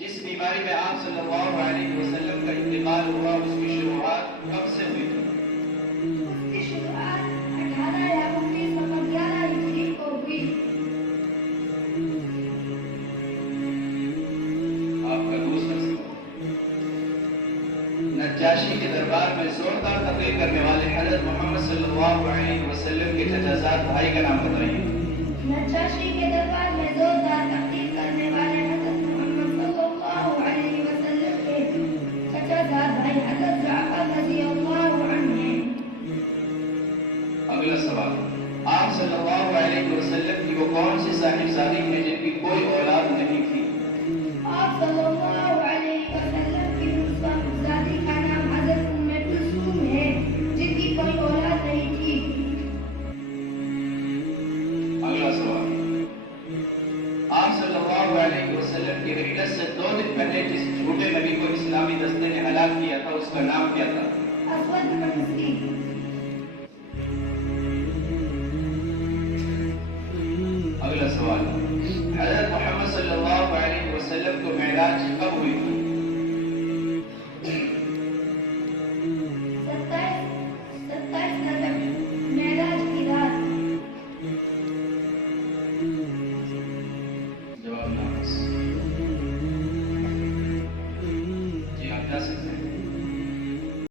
جس بیماری میں آپ صلی اللہ علیہ وسلم کا انتقال ہوا اس کی شروعات کب سے ہوئی تھی؟ اس کی شروعات 18 یا 19 نومبر 11 ہجری کو ہوئی۔ آپ کا دوسرا سوال، نجاشی کے دربار میں زوردار تقریر کرنے والے حضرت محمد صلی اللہ علیہ وسلم کے چچا زاد بھائی کا نام بتائیے۔ نجاشی کے دربار میں زوردار تقریر کرنے والے حضرت محمد صلی اللہ علیہ وسلم کے چچا زاد بھائی حضرت جعفر رضی اللہ عنہ ہیں۔ اگلا سوال، آپ صلی اللہ علیہ وسلم کی وہ کون سی صاحبزادی ہیں جن کی کوئی اولاد نہیں تھی؟ آپ صلی اللہ علیہ وسلم کی صاحبزادی کا نام حضرت ام کلثوم ہے جن کی کوئی اولاد نہیں تھی۔ اگلا سوال، آپ صلی اللہ علیہ وسلم کی ہجرت سے 2 دن پہلے جس جھوٹے نبی کو اسلامی دستے نے ہلاک کیا تھا اس کا نام کیا تھا؟ اسود بن مسیح۔